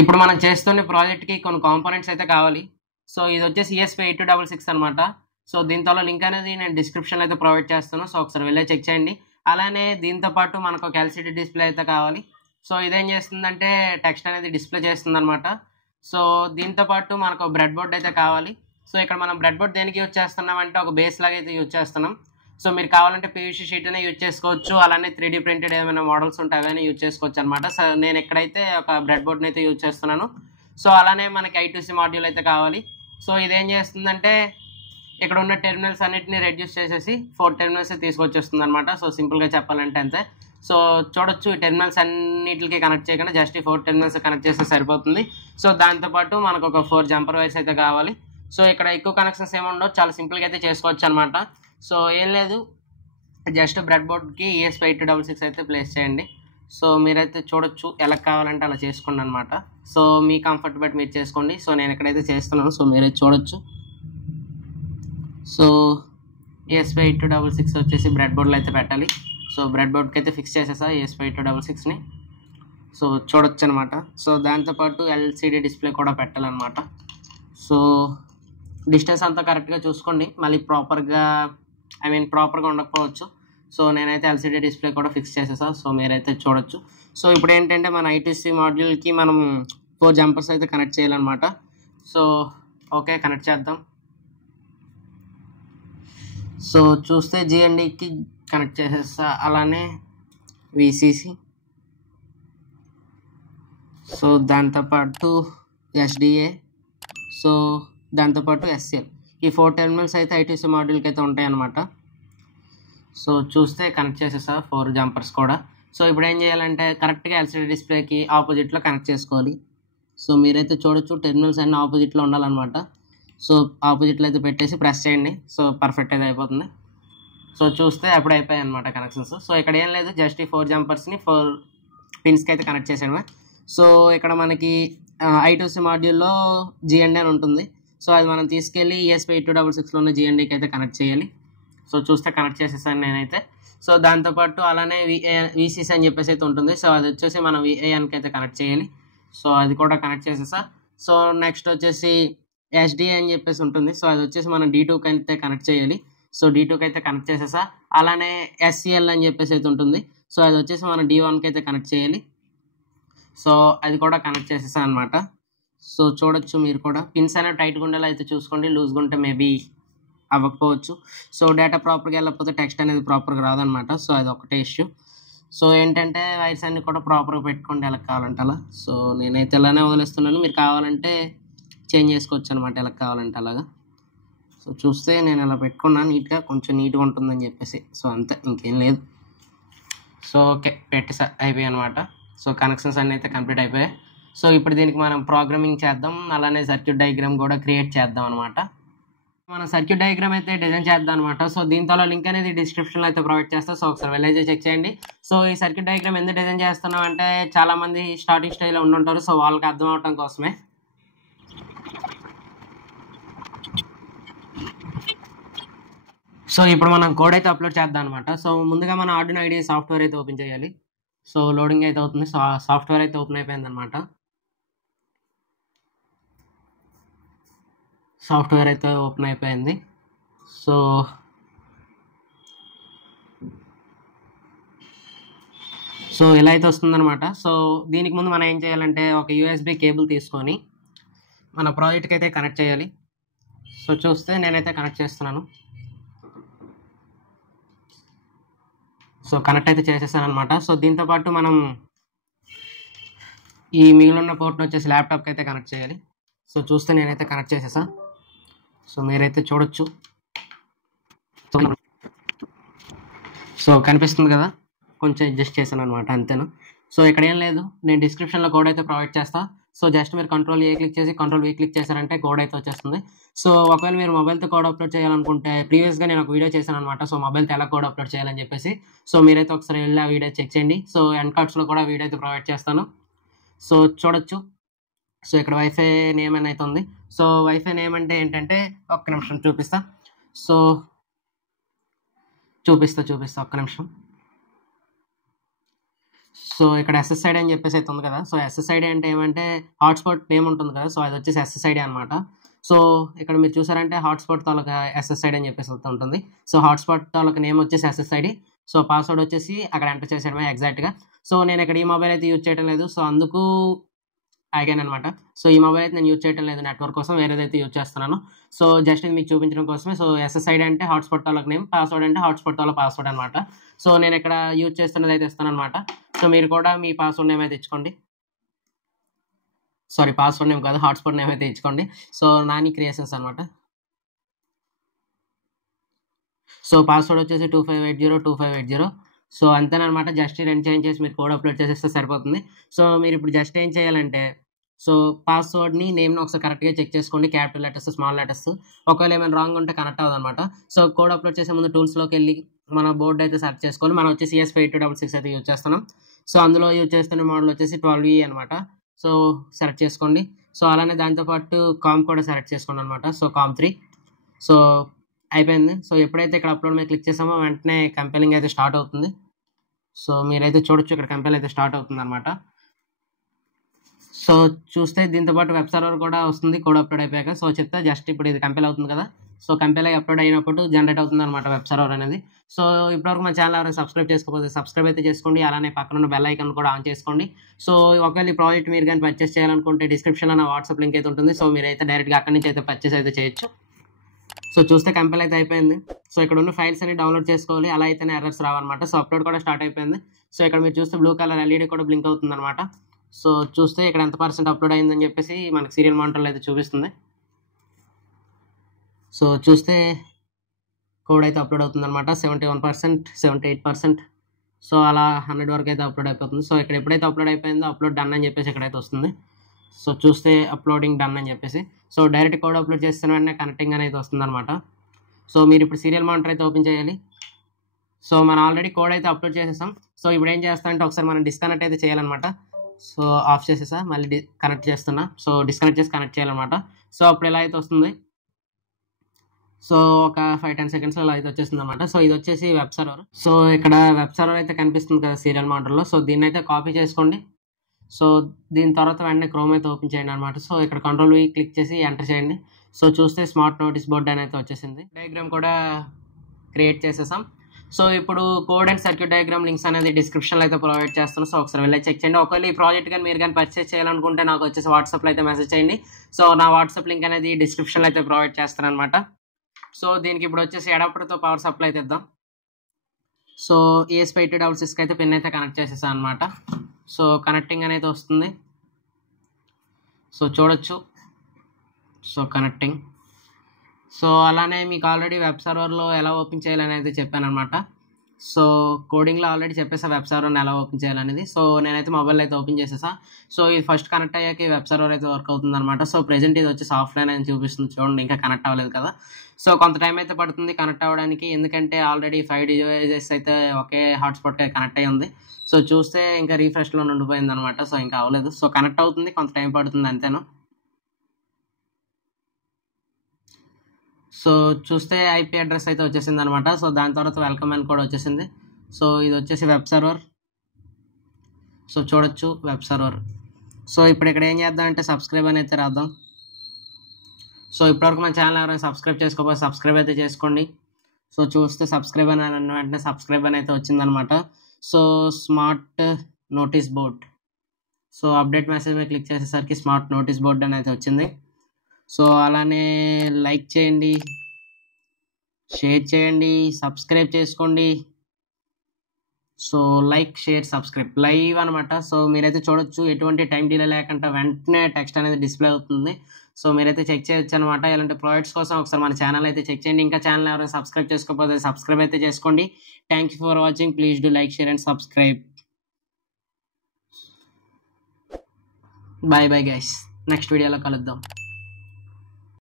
ఇప్పుడు మనం చేస్తున్న ప్రాజెక్ట్కి కొన్ని కాంపోనెంట్స్ అయితే కావాలి. సో ఇది వచ్చేసి ESP8266 అనమాట. సో దీంతో లింక్ అనేది నేను డిస్క్రిప్షన్లో అయితే ప్రొవైడ్ చేస్తాను. సో ఒకసారి వెళ్ళే చెక్ చేయండి. అలానే దీంతో పాటు మనకు ఒక LCD డిస్ప్లే అయితే కావాలి. సో ఇదేం చేస్తుందంటే టెక్స్ట్ అనేది డిస్ప్లే చేస్తుంది అనమాట. సో దీంతో పాటు మనకు బ్రెడ్ బోర్డ్ అయితే కావాలి. సో ఇక్కడ మనం బ్రెడ్ బోర్డ్ దేనికి యూజ్ చేస్తున్నాం అంటే ఒక బేస్ లాగా అయితే యూజ్ చేస్తున్నాం. సో మీరు కావాలంటే PVC షీట్ అనే యూజ్ చేసుకోవచ్చు. అలానే 3D ప్రింటెడ్ ఏమైనా మోడల్స్ ఉంటే అవన్నీ యూజ్ చేసుకోవచ్చు అనమాట. సో నేను ఎక్కడైతే ఒక బ్రెడ్ బోర్డ్ని అయితే యూజ్ చేస్తున్నాను. సో అలానే మనకి I2C మాడ్యూల్ అయితే కావాలి. సో ఇదేం చేస్తుందంటే ఇక్కడ ఉన్న టెర్మినల్స్ అన్నిటిని రెడ్యూస్ చేసేసి 4 టెర్మినల్స్ తీసుకొచ్చేస్తుంది అనమాట. సో సింపుల్గా చెప్పాలంటే అంతే. సో చూడొచ్చు ఈ టెర్మినల్స్ అన్నిటికి కనెక్ట్ చేయకుండా జస్ట్ ఈ 4 టెర్మినల్స్ కనెక్ట్ చేస్తే సరిపోతుంది. సో దాంతోపాటు మనకు ఒక 4 జంపర్ వైర్స్ అయితే కావాలి. సో ఇక్కడ ఎక్కువ కనెక్షన్స్ ఏమి ఉండవు, చాలా సింపుల్గా అయితే చేసుకోవచ్చు అనమాట. సో ఏం లేదు, జస్ట్ బ్రెడ్ బోర్డ్కి ESP8266 అయితే ప్లేస్ చేయండి. సో మీరైతే చూడొచ్చు ఎలా కావాలంటే అలా చేసుకోండి అనమాట. సో మీ కంఫర్ట్ బట్టి మీరు చేసుకోండి. సో నేను ఎక్కడైతే చేస్తున్నాను సో మీరైతే చూడొచ్చు. సో ESP8266 వచ్చేసి బ్రెడ్ బోర్డ్లో అయితే పెట్టాలి. సో బ్రెడ్ బోర్డ్కి అయితే ఫిక్స్ చేసేసా ESP8266ని. సో చూడొచ్చు అనమాట. సో దాంతోపాటు LCD డిస్ప్లే కూడా పెట్టాలన్నమాట. సో డిస్టెన్స్ అంతా కరెక్ట్గా చూసుకోండి, మళ్ళీ ప్రాపర్గా ఉండకపోవచ్చు. సో నేనైతే LCD డిస్ప్లే కూడా ఫిక్స్ చేసేసా. సో మీరైతే చూడొచ్చు. సో ఇప్పుడు ఏంటంటే మన I2C మాడ్యూల్కి మనం 4 జంపర్స్ అయితే కనెక్ట్ చేయాలన్నమాట. సో ఓకే, కనెక్ట్ చేద్దాం. సో చూస్తే GNDకి కనెక్ట్ చేసేస్తా, అలానే VCC, సో దాంతోపాటు SDA, సో దాంతోపాటు SCL. ఈ 4 టెర్మినల్స్ అయితే I2C మాడ్యూల్కి అయితే ఉంటాయన్నమాట. సో చూస్తే కనెక్ట్ చేసేసా 4 జంపర్స్ కూడా. సో ఇప్పుడు ఏం చేయాలంటే కరెక్ట్గా LCD డిస్ప్లేకి ఆపోజిట్లో కనెక్ట్ చేసుకోవాలి. సో మీరైతే చూడొచ్చు టెర్మినల్స్ అన్నీ ఆపోజిట్లో ఉండాలన్నమాట. సో ఆపోజిట్లో అయితే పెట్టేసి ప్రెస్ చేయండి. సో పర్ఫెక్ట్ అయితే అయిపోతుంది. సో చూస్తే అప్పుడు అయిపోయాయి అనమాట కనెక్షన్స్. సో ఇక్కడ ఏం లేదు, జస్ట్ ఈ 4 జంపర్స్ని 4 పిన్స్కి అయితే కనెక్ట్ చేసేయడమే. సో ఇక్కడ మనకి I2C మాడ్యూల్లో GND అని ఉంటుంది. సో అది మనం తీసుకెళ్ళి ESP8266లో ఉన్న GNDకి అయితే కనెక్ట్ చేయాలి. సో చూస్తే కనెక్ట్ చేసేసాను నేనైతే. సో దాంతోపాటు అలానే VCC అని చెప్పేసి అయితే ఉంటుంది. సో అది వచ్చేసి మనం VANకి అయితే కనెక్ట్ చేయాలి. సో అది కూడా కనెక్ట్ చేసేసా. సో నెక్స్ట్ వచ్చేసి SDA అని చెప్పేసి ఉంటుంది. సో అది వచ్చేసి మనం D2కి అయితే కనెక్ట్ చేయాలి. సో D2కి అయితే కనెక్ట్ చేసేసా. అలానే SCL అని చెప్పేసి అయితే ఉంటుంది. సో అది వచ్చేసి మనం D1కి అయితే కనెక్ట్ చేయాలి. సో అది కూడా కనెక్ట్ చేసేసా అనమాట. సో చూడొచ్చు మీరు కూడా పిన్స్ అనేవి టైట్గా ఉండేలా అయితే చూసుకోండి, లూజ్గా ఉంటే మేబీ అవ్వకపోవచ్చు. సో డేటా ప్రాపర్గా వెళ్ళకపోతే టెక్స్ట్ అనేది ప్రాపర్గా రాదనమాట. సో అది ఒకటే ఇష్యూ. సో ఏంటంటే వైర్స్ అన్నీ కూడా ప్రాపర్గా పెట్టుకోండి ఎలా కావాలంటే అలా. సో నేనైతే ఇలానే వదిలేస్తున్నాను, మీరు కావాలంటే చేంజ్ చేసుకోవచ్చు అనమాట ఎలా కావాలంటే అలాగా. సో చూస్తే నేను అలా పెట్టుకున్నాను నీట్గా, కొంచెం నీట్గా ఉంటుందని చెప్పేసి. సో అంతే, ఇంకేం లేదు. సో ఓకే, పెట్టేసా, అయిపోయాయి అనమాట. సో కనెక్షన్స్ అన్నీ అయితే కంప్లీట్ అయిపోయాయి. సో ఇప్పుడు దీనికి మనం ప్రోగ్రామింగ్ చేద్దాం, అలానే సర్క్యూట్ డయాగ్రామ్ కూడా క్రియేట్ చేద్దాం అనమాట. మనం సర్క్యూట్ డయాగ్రామ్ అయితే డిజైన్ చేద్దాం అనమాట. సో దీంతో లింక్ అనేది డిస్క్రిప్షన్లో అయితే ప్రొవైడ్ చేస్తాం. సో ఒకసారి వెళ్ళైతే చెక్ చేయండి. సో ఈ సర్క్యూట్ డయాగ్రామ్ ఎందుకు డిజైన్ చేస్తున్నాం అంటే చాలామంది స్టార్టింగ్ స్టేజ్లో ఉండుంటారు. సో వాళ్ళకి అర్థం అవడం కోసమే. సో ఇప్పుడు మనం కోడ్ అయితే అప్లోడ్ చేద్దాం అనమాట. సో ముందుగా మన ఆర్డినో IDE సాఫ్ట్వేర్ అయితే ఓపెన్ చేయాలి. సో లోడింగ్ అయితే అవుతుంది. సో సాఫ్ట్వేర్ అయితే ఓపెన్ అయిపోయింది అనమాట. సాఫ్ట్వేర్ అయితే ఓపెన్ అయిపోయింది. సో ఇలా అయితే వస్తుందన్నమాట. సో దీనికి ముందు మనం ఏం చేయాలంటే ఒక USB కేబుల్ తీసుకొని మన ప్రాజెక్ట్కి అయితే కనెక్ట్ చేయాలి. సో చూస్తే నేనైతే కనెక్ట్ చేస్తున్నాను. సో కనెక్ట్ అయితే చేసేసాను అనమాట. సో దీంతోపాటు మనం ఈ మిగిలిన పోర్ట్ని వచ్చేసి ల్యాప్టాప్కి అయితే కనెక్ట్ చేయాలి. సో చూస్తే నేనైతే కనెక్ట్ చేసేసా. సో మీరైతే చూడొచ్చు. సో కనిపిస్తుంది కదా, కొంచెం అడ్జస్ట్ చేశాను అనమాట, అంతేనా. సో ఇక్కడ ఏం లేదు, నేను డిస్క్రిప్షన్లో కోడ్ అయితే ప్రొవైడ్ చేస్తాను. సో జస్ట్ మీరు Ctrl+A క్లిక్ చేసి Ctrl+V క్లిక్ చేశారంటే కోడ్ అయితే వచ్చేస్తుంది. సో ఒకవేళ మీరు మొబైల్తో కోడ్ అప్లోడ్ చేయాలనుకుంటే ప్రీవియస్గా నేను ఒక వీడియో చేశాను అనమాట. సో మొబైల్తో ఎలా కోడ్ అప్లోడ్ చేయాలని చెప్పేసి. సో మీరైతే ఒకసారి వెళ్ళి ఆ వీడియో చెక్ చేయండి. సో ఎండ్ కార్డ్స్లో కూడా వీడియో అయితే ప్రొవైడ్ చేస్తాను. సో చూడొచ్చు. సో ఇక్కడ వైఫై నేమ్ అని అయితే ఉంది. సో వైఫై నేమ్ అంటే ఏంటంటే ఒక్క నిమిషం చూపిస్తా. సో చూపిస్తా ఒక్క నిమిషం. సో ఇక్కడ ఎస్ఎస్ఐడి అని చెప్పేసి అయితే ఉంది కదా. సో ఎస్ఎస్ఐడి అంటే ఏమంటే హాట్స్పాట్ నేమ్ ఉంటుంది కదా. సో అది వచ్చేసి ఎస్ఎస్ఐడి అనమాట. సో ఇక్కడ మీరు చూసారంటే హాట్స్పాట్ తాలూకా ఎస్ఎస్ఐడి అని చెప్పేసి ఉంటుంది. సో హాట్స్పాట్ తాలూకా నేమ్ వచ్చేసి ఎస్ఎస్ఐడి. సో పాస్వర్డ్ వచ్చేసి అక్కడ ఎంటర్ చేసేయడమే ఎగ్జాక్ట్గా. సో నేను ఇక్కడ ఈ మొబైల్ అయితే యూజ్ చేయడం లేదు. సో అందుకు ఆగాను అనమాట. సో ఈ మొబైల్ అయితే నేను యూజ్ చేయడం లేదు నెట్వర్క్ కోసం, వేరేదైతే యూజ్ చేస్తున్నాను. సో జస్ట్ ఇది మీకు చూపించడం కోసమే. సో ఎస్ఎస్ఐడి అంటే హాట్స్పాట్ తాలూకా నేమ్, పాస్వర్డ్ అంటే హాట్స్పాట్ తాలూకా పాస్వర్డ్ అనమాట. సో నేను ఇక్కడ యూజ్ చేస్తున్నది అయితే ఇస్తాను అనమాట. సో మీరు కూడా మీ పాస్వర్డ్ నేమ్ అయితే ఇచ్చుకోండి. సారీ, పాస్వర్డ్ నేమ్ కాదు, హాట్స్పాట్ నేమ్ అయితే ఇచ్చుకోండి. సో నాని క్రియేషన్స్ అనమాట. సో పాస్వర్డ్ వచ్చేసి 25802580. సో అంతేనమాట. జస్ట్ రెండు చేంజ్ చేసి మీరు కోడ్ అప్లోడ్ చేసేస్తే సరిపోతుంది. సో మీరు ఇప్పుడు జస్ట్ ఏం చేయాలంటే, సో పాస్వర్డ్ని నేమ్ని ఒకసారి కరెక్ట్గా చెక్ చేసుకోండి, క్యాపిటల్ లెటర్స్ స్మాల్ లెటర్స్. ఒకవేళ ఏమైనా రాంగ్ ఉంటే కనెక్ట్ అవ్వదు అనమాట. సో కోడ్ అప్లోడ్ చేసే ముందు టూల్స్లోకి వెళ్ళి మన బోర్డు అయితే సెర్చ్ చేసుకోవాలి. మనం వచ్చేసి ESP8266 అయితే యూజ్ చేస్తున్నాం. సో అందులో యూజ్ చేస్తున్న మోడల్ వచ్చేసి 12E అనమాట. సో సెలెక్ట్ చేసుకోండి. సో అలానే దాంతోపాటు కామ్ కూడా సెలెక్ట్ చేసుకోండి అనమాట. So COM3. సో అయిపోయింది. సో ఎప్పుడైతే ఇక్కడ అప్లోడ్ మీద క్లిక్ చేసామో వెంటనే కంపెయిలింగ్ అయితే స్టార్ట్ అవుతుంది. సో మీరైతే చూడొచ్చు, ఇక్కడ కంపెయిల్ అయితే స్టార్ట్ అవుతుంది అనమాట. సో చూస్తే దీంతోపాటు వెబ్ సర్వర్ కూడా వస్తుంది కోడ్ అప్లోడ్ అయిపోయాక. సో చెప్తే జస్ట్ ఇప్పుడు ఇది కంపెయిల్ అవుతుంది కదా. సో కంపెయిల్ అయ్యి అప్లోడ్ అయినప్పుడు జనరేట్ అవుతుంది అనమాట వెబ్ సర్వర్ అనేది. సో ఇప్పటివరకు మన ఛానల్ ఎవరైనా సబ్స్క్రైబ్ చేసుకోకపోతే సబ్స్క్రైబ్ అయితే చేసుకోండి. అలానే పక్కన ఉన్న బెల్ ఐకాన్ కూడా ఆన్ చేసుకోండి. సో ఒకవేళ ఈ ప్రాజెక్ట్ మీరు కానీ పర్చేస్ చేయాలనుకుంటే డిస్క్రిప్షన్లో నా వాట్సాప్ లింక్ అయితే ఉంటుంది. సో మీరైతే డైరెక్ట్గా అక్కడి నుంచి అయితే పర్చేస్ అయితే చేయొచ్చు. సో చూస్తే కంపెయిల్ అయితే అయిపోయింది. సో ఇక్కడ ఉన్న ఫైల్స్ అన్ని డౌన్లోడ్ చేసుకోవాలి, అలా అయితేనే ఎర్రర్స్ రావన్నమాట. సో అప్లోడ్ కూడా స్టార్ట్ అయిపోయింది. సో ఇక్కడ మీరు చూస్తే బ్లూ కలర్ LED కూడా బ్లింక్ అవుతుంది అనమాట. సో చూస్తే ఇక్కడ ఎంత % అప్లోడ్ అయిందని చెప్పేసి మనకి సీరియల్ మానిటర్లో అయితే చూపిస్తుంది. సో చూస్తే కోడ్ అయితే అప్లోడ్ అవుతుంది అనమాట. 71%, 78%. సో అలా 100 వరకు అయితే అప్లోడ్ అయిపోతుంది. సో ఇక్కడ ఎప్పుడైతే అప్లోడ్ అయిపోయిందో అప్లోడ్ డన్ అని చెప్పేసి ఇక్కడైతే వస్తుంది. సో చూస్తే అప్లోడింగ్ డన్ అని చెప్పేసి. సో డైరెక్ట్ కోడ్ అప్లోడ్ చేస్తున్న వెంటనే కనెక్టింగ్ అనేది వస్తుంది అనమాట. సో మీరు ఇప్పుడు సీరియల్ మానిటర్ అయితే ఓపెన్ చేయాలి. సో మనం ఆల్రెడీ కోడ్ అయితే అప్లోడ్ చేసేసాం. సో ఇప్పుడు ఏం చేస్తా అంటే ఒకసారి మనం డిస్కనెక్ట్ అయితే చేయాలన్నమాట. సో ఆఫ్ చేసేసా, మళ్ళీ కనెక్ట్ చేస్తున్నా. సో డిస్కనెక్ట్ చేసి కనెక్ట్ చేయాలన్నమాట. సో అప్పుడు ఎలా అయితే వస్తుంది, సో ఒక 5-10 సెకండ్స్లో ఇలా అయితే వచ్చేస్తుంది అనమాట. సో ఇది వచ్చేసి వెబ్ సర్వర్. సో ఇక్కడ వెబ్ సర్వర్ అయితే కనిపిస్తుంది కదా సీరియల్ మానిటర్లో. సో దీన్ని అయితే కాపీ చేసుకోండి. సో దీని తర్వాత వెంటనే క్రోమ్ అయితే ఓపెన్ చేయండి అనమాట. సో ఇక్కడ Ctrl+V క్లిక్ చేసి ఎంటర్ చేయండి. సో చూస్తే స్మార్ట్ నోటీస్ బోర్డ్ అని అయితే వచ్చేసింది. డయాగ్రామ్ కూడా క్రియేట్ చేసేసాం. సో ఇప్పుడు code and circuit diagram links అనేది డిస్క్రిప్షన్లో అయితే ప్రొవైడ్ చేస్తాను. సో ఒకసారి వెళ్ళి చెక్ చేయండి. ఒకవేళ ఈ ప్రాజెక్ట్ కానీ మీరు కానీ పర్చేస్ చేయాలనుకుంటే నాకు వచ్చేసి వాట్సాప్లో అయితే మెసేజ్ చేయండి. సో నా వాట్సాప్ లింక్ అనేది డిస్క్రిప్షన్లో అయితే ప్రొవైడ్ చేస్తాను అనమాట. సో దీనికి ఇప్పుడు వచ్చేసి అడాప్టర్తో పవర్ సప్లై అయితే ఇద్దాం. సో ESP8266 అయితే పిన్ అయితే కనెక్ట్ చేసేసాను అనమాట. సో కనెక్టింగ్ అనేది వస్తుంది. సో చూడొచ్చు. So connecting. సో అలానే మీకు ఆల్రెడీ వెబ్ సర్వర్లో ఎలా ఓపెన్ చేయాలని అయితే చెప్పాను అనమాట. సో కోడింగ్లో ఆల్రెడీ చెప్పేసా వెబ్ సర్వర్ని ఎలా ఓపెన్ చేయాలనేది. సో నేనైతే మొబైల్ అయితే ఓపెన్ చేసేసా. సో ఇది ఫస్ట్ కనెక్ట్ అయ్యాక వెబ్ సర్వర్ అయితే వర్క్ అవుతుంది అనమాట. సో ప్రెజెంట్ ఇది వచ్చేసి ఆఫ్లైన్ అని చూపిస్తుంది చూడండి, ఇంకా కనెక్ట్ అవ్వలేదు కదా. సో కొంత టైం అయితే పడుతుంది కనెక్ట్ అవ్వడానికి, ఎందుకంటే ఆల్రెడీ 5 డివైజెస్ అయితే ఒకే హాట్స్పాట్కి కనెక్ట్ అయ్యి ఉంది. సో చూస్తే ఇంకా రీఫ్రెష్లో ఉండిపోయింది అనమాట. సో ఇంకా అవ్వలేదు. సో కనెక్ట్ అవుతుంది, కొంత టైం పడుతుంది అంతేను. సో చూస్తే IP అడ్రస్ అయితే వచ్చేసింది అనమాట. సో దాని తర్వాత వెల్కమ్ అని కూడా వచ్చేసింది. సో ఇది వచ్చేసి వెబ్ సర్వర్. సో చూడొచ్చు వెబ్ సర్వర్. సో ఇప్పుడు ఇక్కడ ఏం చేద్దాం అంటే సబ్స్క్రైబ్ అని అయితే రాద్దాం. సో ఇప్పటివరకు మన ఛానల్ ఎవరైనా సబ్స్క్రైబ్ చేసుకోకపోతే సబ్స్క్రైబ్ అయితే చేసుకోండి. సో చూస్తే సబ్స్క్రైబ్ అని వెంటనే సబ్స్క్రైబ్ అని అయితే వచ్చిందనమాట. So smart notice board. So update message మీద క్లిక్ చేసేసరికి స్మార్ట్ నోటీస్ బోర్డ్ అని అయితే వచ్చింది. సో అలానే లైక్ చేయండి, షేర్ చేయండి, సబ్స్క్రైబ్ చేసుకోండి. So like, share, subscribe live అనమాట. సో మీరైతే చూడొచ్చు, ఎటువంటి టైం డిలే లేకుండా వెంటనే టెక్స్ట్ అనేది డిస్ప్లే అవుతుంది. సో మీరైతే చెక్ చేయొచ్చు అనమాట. ఇలాంటి ప్రాజెక్ట్స్ కోసం ఒకసారి మన ఛానల్ అయితే చెక్ చేయండి. ఇంకా ఛానల్ ఎవరైనా సబ్స్క్రైబ్ చేసుకోకపోతే సబ్స్క్రైబ్ అయితే చేసుకోండి. Thank you for watching. Please do like, share and subscribe. Bye bye guys, next వీడియోలో కలుద్దాం.